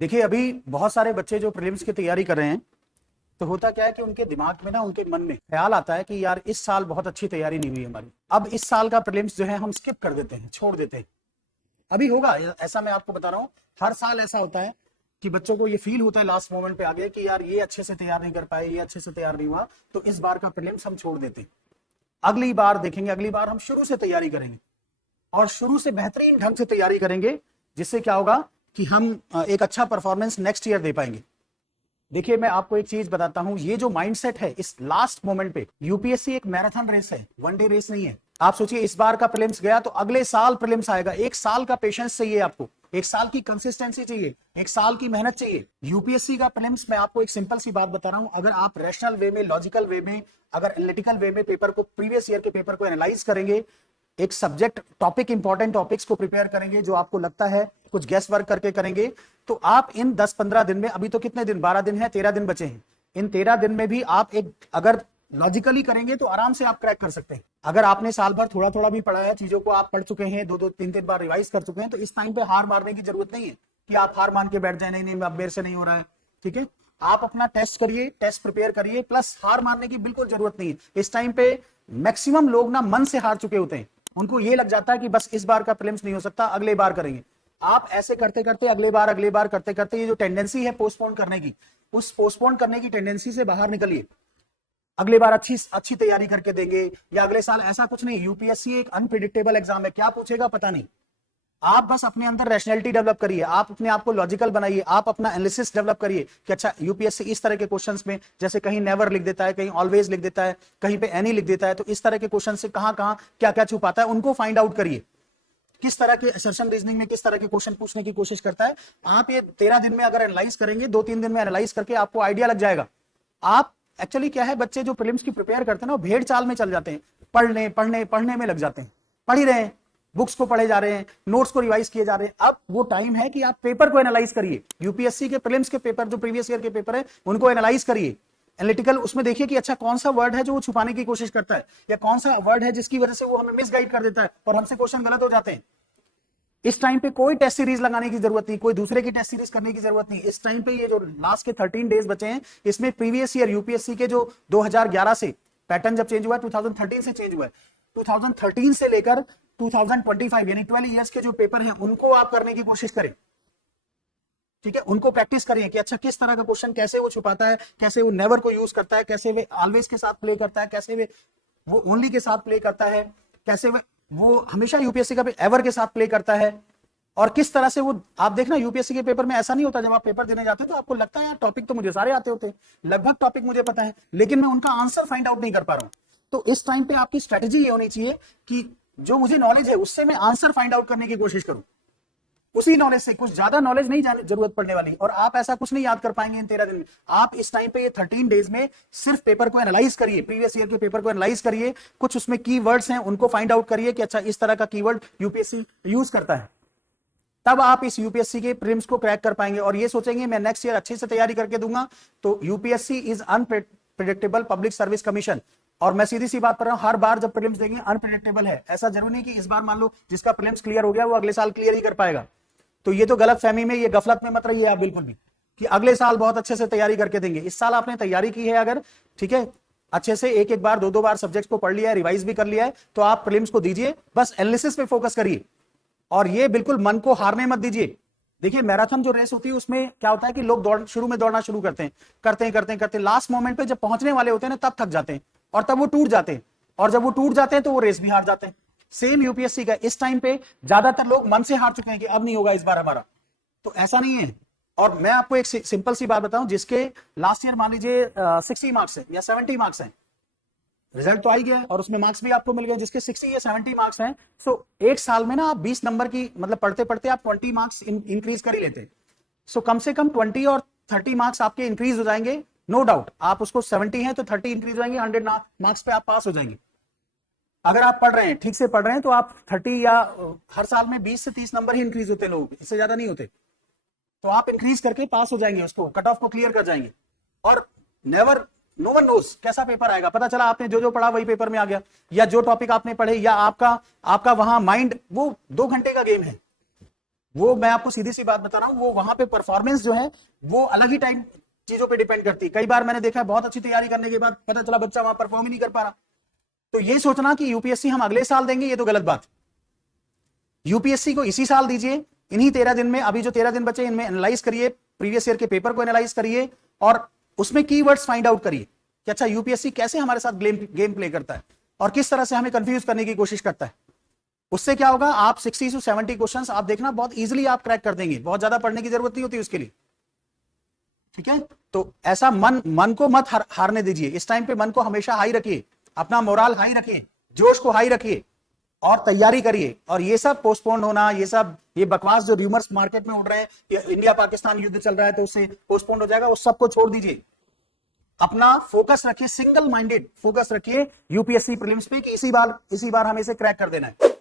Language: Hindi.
देखिए, अभी बहुत सारे बच्चे जो प्रीलिम्स की तैयारी कर रहे हैं, तो होता क्या है कि उनके दिमाग में ना, उनके मन में ख्याल आता है कि यार इस साल बहुत अच्छी तैयारी नहीं हुई हमारी, अब इस साल का प्रीलिम्स जो है हम स्किप कर देते हैं, छोड़ देते हैं। अभी होगा ऐसा, मैं आपको बता रहा हूँ, हर साल ऐसा होता है कि बच्चों को ये फील होता है लास्ट मोमेंट पे आगे कि यार ये अच्छे से तैयार नहीं कर पाए, ये अच्छे से तैयार नहीं हुआ, तो इस बार का प्रीलिम्स हम छोड़ देते हैं। अगली बार देखेंगे, अगली बार हम शुरू से तैयारी करेंगे और शुरू से बेहतरीन ढंग से तैयारी करेंगे, जिससे क्या होगा कि हम एक अच्छा परफॉर्मेंस नेक्स्ट ईयर दे पाएंगे। देखिए, मैं आपको एक चीज बताता हूं, ये जो माइंडसेट है इस लास्ट मोमेंट पे, यूपीएससी एक मैराथन रेस है, वन डे रेस नहीं है। आप सोचिए, इस बार का प्रीलिम्स गया तो अगले साल प्रीलिम्स आएगा। एक साल का पेशेंस चाहिए आपको, एक साल की कंसिस्टेंसी चाहिए, एक साल की मेहनत चाहिए। यूपीएससी का प्रीलिम्स, मैं आपको एक सिंपल सी बात बता रहा हूं, अगर आप रैशनल वे में, लॉजिकल वे में, अगर एनालिटिकल वे में पेपर को, प्रीवियस ईयर के पेपर को एनालाइज करेंगे, एक सब्जेक्ट टॉपिक, इंपॉर्टेंट टॉपिक्स को प्रिपेयर करेंगे, जो आपको लगता है कुछ गेस वर्क करके करेंगे, तो आप इन 10-15 दिन में, अभी तो कितने दिन, 12 दिन है, 13 दिन बचे हैं, इन 13 दिन में भी आप एक, अगर लॉजिकली करेंगे तो आराम से आप क्रैक कर सकते हैं। अगर आपने साल भर थोड़ा थोड़ा भी पढ़ा है, चीजों को आप पढ़ चुके हैं, 2-2 3-3 बार रिवाइज कर चुके हैं, तो इस टाइम पे हार मारने की जरूरत नहीं है कि आप हार मान के बैठ जाए, नहीं नहीं अब मेरे से नहीं हो रहा है। ठीक है, आप अपना टेस्ट करिए, टेस्ट प्रिपेयर करिए, प्लस हार मारने की बिल्कुल जरूरत नहीं है। इस टाइम पे मैक्सिमम लोग ना मन से हार चुके होते हैं, उनको ये लग जाता है कि बस इस बार का प्रीलिम्स नहीं हो सकता, अगले बार करेंगे। आप ऐसे करते करते, अगले बार करते करते, ये जो टेंडेंसी है पोस्टपोन करने की, उस पोस्टपोन करने की टेंडेंसी से बाहर निकलिए। अगली बार अच्छी अच्छी तैयारी करके देंगे, या अगले साल ऐसा कुछ नहीं। यूपीएससी एक अनप्रिडिक्टेबल एग्जाम है, क्या पूछेगा पता नहीं। आप बस अपने अंदर रैशनैलिटी डेवलप करिए, आप अपने आप को लॉजिकल बनाइए, आप अपना एनालिसिस डेवलप करिए कि अच्छा यूपीएससी इस तरह के क्वेश्चंस में, जैसे कहीं नेवर लिख देता है, कहीं ऑलवेज लिख देता है, कहीं पे एनी लिख देता है, तो इस तरह के क्वेश्चन से कहां कहां क्या क्या छुपाता है, उनको फाइंड आउट करिए। किस तरह के असर्शन रीजनिंग में किस तरह के क्वेश्चन पूछने की कोशिश करता है, आप ये 13 दिन में अगर एनालाइज करेंगे, 2-3 दिन में एनालाइज करके आपको आइडिया लग जाएगा। आप एक्चुअली क्या है, बच्चे जो प्रीलिम्स की प्रिपेयर करते हैं ना, भेड़ चाल में चल जाते हैं, पढ़ने पढ़ने पढ़ने में लग जाते हैं, पढ़ ही रहे हैं, बुक्स को पढ़े जा रहे हैं, नोट्स को रिवाइज किए जा रहे हैं। अब वो टाइम है कि आप पेपर को एनालाइज करिए, यूपीएससी के प्रीलिम्स के पेपर, जो प्रीवियस ईयर के पेपर है, उनको एनालाइज करिए, एनालिटिकल उसमें देखिए कि अच्छा कौन सा वर्ड है जो वो छुपाने की कोशिश करता है, या कौन सा वर्ड है जिसकी वजह से वो हमें मिसगाइड कर देता है और हमसे क्वेश्चन गलत हो जाते हैं। इस टाइम पे कोई टेस्ट सीरीज लगाने की जरूरत नहीं, कोई दूसरे की टेस्ट सीरीज करने की जरूरत नहीं। इस टाइम पे ये जो लास्ट के 13 डेज बचे हैं, इसमें प्रीवियस ईयर यूपीएससी के जो 2011 से पैटर्न जब चेंज हुआ है, 2013 से चेंज हुआ है, 2013 से लेकर 2025 यानी 12 ईयर्स के जो पेपर हैं, उनको आप करने की कोशिश करें। ठीक है, उनको प्रैक्टिस करिए कि अच्छा किस तरह का क्वेश्चन, कैसे वो छुपाता है, कैसे वो नेवर को यूज करता है, कैसे वे ऑलवेज के साथ प्ले करता है, कैसे वो ओनली के साथ प्ले करता है, कैसे वो हमेशा यूपीएससी का एवर के साथ प्ले करता है, और किस तरह से वो, आप देखना यूपीएससी के पेपर में ऐसा नहीं होता, जब आप पेपर देने जाते हैं तो आपको लगता है यार टॉपिक तो मुझे सारे आते होते हैं, लगभग टॉपिक मुझे पता है, लेकिन मैं उनका आंसर फाइंड आउट नहीं कर पा रहा हूं। तो इस टाइम पे आपकी स्ट्रेटेजी ये होनी चाहिए कि जो मुझे नॉलेज है उससे मैं आंसर फाइंड आउट करने की कोशिश करूं, उसी नॉलेज से, कुछ ज्यादा नॉलेज नहीं जरूरत पड़ने वाली, और आप ऐसा कुछ नहीं याद कर पाएंगे इन 13 दिन में। आप इस टाइम पे, ये 13 डेज में सिर्फ पेपर को एनालाइज करिए, प्रीवियस ईयर के पेपर को एनालाइज करिए, कुछ उसमें कीवर्ड्स हैं उनको फाइंड आउट करिए कि अच्छा इस तरह का कीवर्ड यूपीएससी यूज करता है, तब आप इस यूपीएससी के प्रीलिम्स को क्रैक कर पाएंगे। और ये सोचेंगे मैं नेक्स्ट ईयर अच्छे से तैयारी करके दूंगा, तो UPSC is unpredictable public service commission. और मैं सीधी सी बात कर रहा हूं, हर बार जब प्रीलिम्स देंगे अनप्रेडिक्टेबल है, ऐसा जरूरी नहीं कि इस बार मान लो जिसका प्रीलिम्स क्लियर हो गया वो अगले साल क्लियर ही कर पाएगा। तो ये तो गलत फहमी में, ये गफलत में मत रहिए आप बिल्कुल भी कि अगले साल बहुत अच्छे से तैयारी करके देंगे। इस साल आपने तैयारी की है अगर, ठीक है, अच्छे से एक एक बार, 2-2 बार सब्जेक्ट को पढ़ लिया है, रिवाइज भी कर लिया है, तो आप प्रीलिम्स को दीजिए, बस एनालिसिस पे फोकस करिए, और ये बिल्कुल मन को हारने मत दीजिए। देखिए, मैराथन जो रेस होती है उसमें क्या होता है कि लोग शुरू में दौड़ना शुरू करते हैं, लास्ट मोमेंट पे जब पहुंचने वाले होते हैं ना, तब थक जाते हैं और तब वो टूट जाते हैं, और जब वो टूट जाते हैं तो वो रेस भी हार जाते हैं। सेम यूपीएससी का, इस टाइम पे ज्यादातर लोग मन से हार चुके हैं कि अब नहीं होगा इस बार हमारा, तो ऐसा नहीं है। और मैं आपको एक सिंपल सी बात बताऊं, जिसके लास्ट ईयर मान लीजिए 60 मार्क्स है या 70 मार्क्स हैं, रिजल्ट तो आ ही गया और उसमें मार्क्स भी आपको मिल गए, जिसके 60 या 70 मार्क्स हैं, सो एक साल में ना आप 20 नंबर की, मतलब पढ़ते पढ़ते आप 20 मार्क्स इंक्रीज कर ही लेते हैं। सो कम से कम 20 और 30 मार्क्स आपके इंक्रीज हो जाएंगे, नो डाउट। आप उसको 70 है तो 30 इंक्रीज हो जाएंगे, 100 मार्क्स पे आप पास हो जाएंगे। अगर आप पढ़ रहे हैं, ठीक से पढ़ रहे हैं, तो आप 30 या हर साल में 20 से 30 नंबर ही इंक्रीज होते हैं लोगों के, इससे ज्यादा नहीं होते, तो आप इंक्रीज करके पास हो जाएंगे, उसको कट ऑफ को क्लियर कर जाएंगे। और नेवर, नो वन नोस कैसा पेपर आएगा, पता चला आपने जो जो पढ़ा वही पेपर में आ गया, या जो टॉपिक आपने पढ़े, या आपका वहां माइंड, वो 2 घंटे का गेम है, वो मैं आपको सीधी सी बात बता रहा हूं, वो वहां पे परफॉर्मेंस जो है वो अलग ही टाइम चीजों पे डिपेंड करती है। कई बार मैंने देखा है बहुत अच्छी तैयारी करने के बाद पता चला बच्चा वहां परफॉर्म ही नहीं कर पा रहा। तो ये सोचना कि यूपीएससी हम अगले साल देंगे, ये तो गलत बात है। यूपीएससी को इसी साल दीजिए, इन्हीं 13 दिन में, अभी जो 13 दिन बचे इनमें एनालाइज करिए, प्रीवियस ईयर के पेपर को एनालाइज करिए और उसमें कीवर्ड्स फाइंड आउट करिए कि अच्छा यूपीएससी कैसे हमारे साथ गेम प्ले करता है और किस तरह से हमें कंफ्यूज करने की कोशिश करता है। उससे क्या होगा, आप 60 से 70 क्वेश्चंस आप देखना बहुत इजीली आप क्रैक कर देंगे, बहुत ज्यादा पढ़ने की जरूरत नहीं होती उसके लिए। ठीक है, तो ऐसा मन को मत हारने दीजिए। इस टाइम पे मन को हमेशा हाई रखिए, अपना मोराल हाई रखिए, जोश को हाई रखिए और तैयारी करिए। और ये सब पोस्टपोन होना, ये बकवास जो र्यूमर्स मार्केट में उड़ रहे हैं, इंडिया पाकिस्तान युद्ध चल रहा है तो उससे पोस्टपोन हो जाएगा, उस सबको छोड़ दीजिए। अपना फोकस रखिए, सिंगल माइंडेड फोकस रखिए यूपीएससी प्रीलिम्स पे कि इसी बार हमें इसे क्रैक कर देना है।